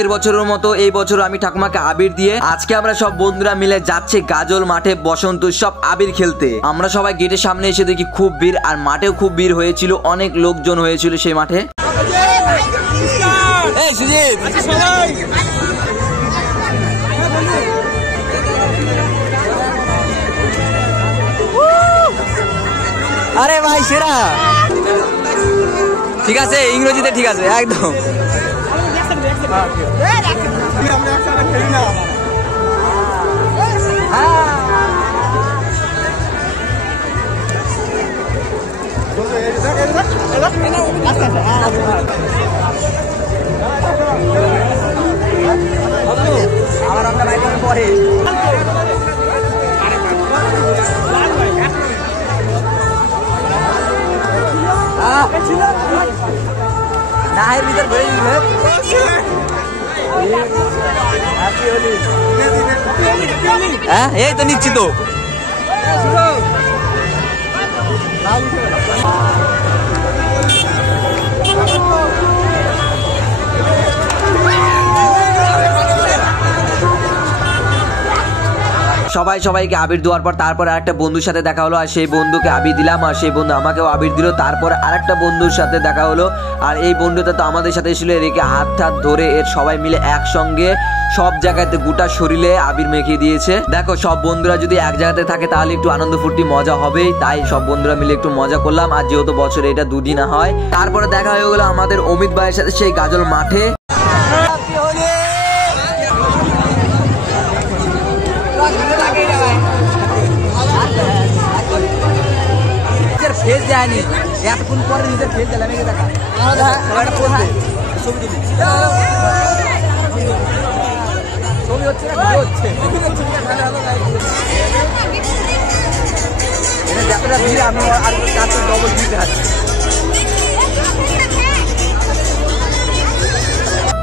আগের বছরের মতো এই বছর আমি ঠাকুমাকে আবির দিয়ে আজকে আমরা সব বন্ধুরা মিলে যাচ্ছে গাজল মাঠে বসন্ত উৎসব আবির খেলতে। আমরা সবাই গেটের সামনে এসে দেখি খুব ভিড়, আর মাঠেও খুব ভিড় হয়েছিল, অনেক লোকজন হয়েছিল সেই মাঠে। আরে ভাই সেরা, ঠিক আছে ইংরেজিতে ঠিক আছে একদম। আমার আমরা বাইক পরে এই তো নিচ্ছি তো। সবাই সবাইকে আবির দেওয়ার পর তারপর আরেকটা বন্ধুর সাথে দেখা হলো, আর সেই বন্ধুকে আবির দিলাম, আর সেই বন্ধু আমাকেও আবির দিল। তারপর আরেকটা বন্ধুর সাথে দেখা হলো, আর এই বন্ধুটা তো আমাদের সাথে ছিল। এদিকে হাত ঠাত ধরে এর সবাই মিলে একসঙ্গে সব জায়গাতে গোটা শরীরে আবির মেখে দিয়েছে। দেখো সব বন্ধুরা যদি এক জায়গাতে থাকে তাহলে একটু আনন্দ ফুর্তি মজা হবেই, তাই সব বন্ধুরা মিলে একটু মজা করলাম। আর যেহেতু বছরে এটা দুদিন হয়, তারপরে দেখা হয়ে গেলো আমাদের অমিত ভাইয়ের সাথে সেই গাজল মাঠে। ফেস দেয়নি, এতক্ষণ পরে নিজের ফেস দিলাম, দেখা ছবি হচ্ছে না হচ্ছে এটা যতটা ভিড় আমি আর ডবল ভিড় আছে।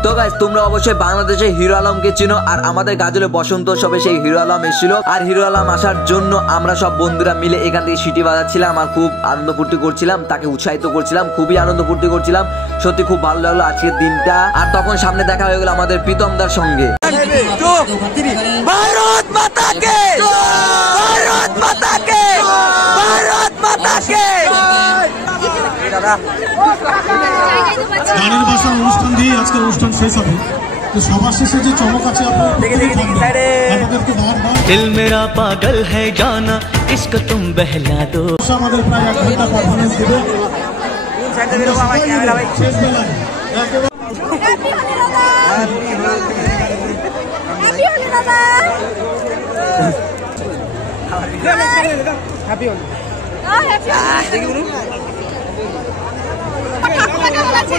তো গাইস তোমরা অবশ্যই বাংলাদেশের হিরো আলমকে চিনো, আর আমাদের গাজলে বসন্ত উৎসবে সেই হিরো আলম এসেছিল। আর হিরো আলম আসার জন্য আমরা সব বন্ধুরা মিলে এখান থেকে সিটি বাজাচ্ছিলাম, আর খুব আনন্দ ফুর্তি করছিলাম, তাকে উৎসাহিত করছিলাম, খুবই আনন্দ ফুর্তি করছিলাম। সত্যি খুব ভালো লাগলো আজকের দিনটা। আর তখন সামনে দেখা হয়ে গেল আমাদের প্রীতমদার সঙ্গে। ভারত মাতা কে, ভারত মাতা কে, ভারত মাতা কে। গানের ভাষার অনুষ্ঠান দিয়ে আজকের অনুষ্ঠান শেষ হবে। তো সবার শেষে যে চমক আছে দিল মেরা পাগল হ্যায় জানা ইসকো তুম বহলা দো। আমাদের প্রায় 1 ঘন্টা পারফরমেন্স দিবে শেষ বেলায়।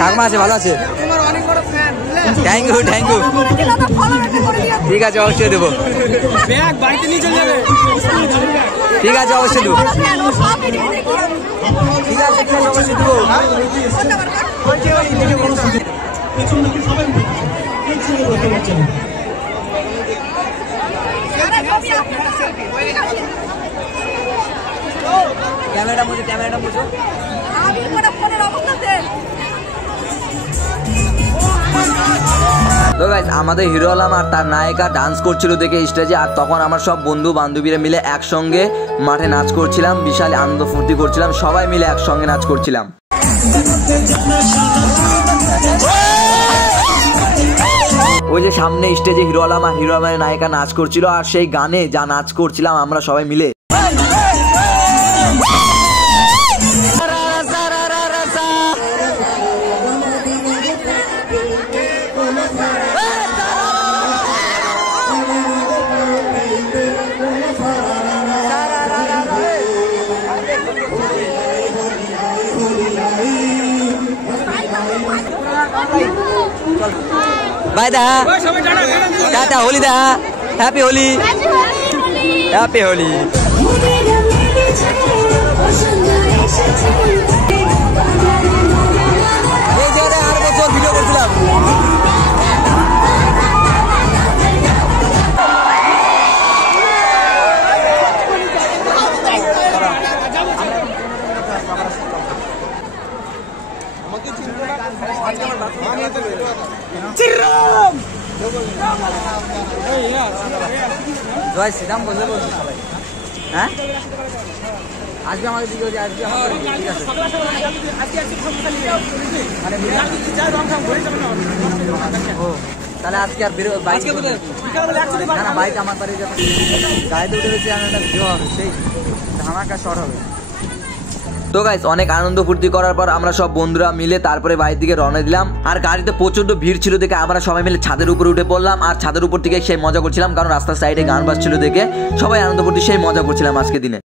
ঠাকুমা আছে, ভালো আছে, থ্যাংক ইউ থ্যাংক ইউ, ঠিক আছে অবশ্যই দেবো, ঠিক আছে অবশ্যই দেবো, ঠিক আছে অবশ্যই দেবো। ক্যামেরাটা মুছো, ক্যামেরাটা মুছো। তো গাইস আমাদের হিরো আলম আর তার নায়িকা ডান্স করছিল দেখে স্টেজে, আর তখন আমার সব বন্ধু বান্ধবীরা মিলে একসঙ্গে মাঠে নাচ করছিলাম, বিশাল আনন্দ ফুর্তি করছিলাম, সবাই মিলে একসঙ্গে নাচ করছিলাম। ওই যে সামনে স্টেজে হিরো আলম আর হিরো আলমের নায়িকা নাচ করছিল, আর সেই গানে যা নাচ করছিলাম আমরা সবাই মিলে। बाय दा टाटा होली दा हैप्पी होली हैप्पी होली। এই জায়গায় আর বছর ভিডিও করছিলাম। আমাকে চিন্তা জয় শ্রীরাম বললে বলছি সবাই। হ্যাঁ আজকে আমাদের দিকে আজকে ঠিক আছে ও তাহলে আজকে আর বেরো বাইক না না বাইক আমার বাড়ি যখন গাড়িতে উঠে গেছে আমি একটা ভিডিও হবে সেই ধামাকা শর্ট হবে। তো গাইস অনেক আনন্দ ফুর্তি করার পর আমরা সব বন্ধুরা মিলে তারপরে বাড়ির দিকে রওনা দিলাম। আর গাড়িতে প্রচন্ড ভিড় ছিল দেখে আমরা সবাই মিলে ছাদের উপরে উঠে পড়লাম। আর ছাদের উপর থেকে সেই মজা করছিলাম, কারণ রাস্তার সাইডে গান বাজছিল দেখে সবাই আনন্দ ফুর্তি সেই মজা করছিলাম আজকে দিনে।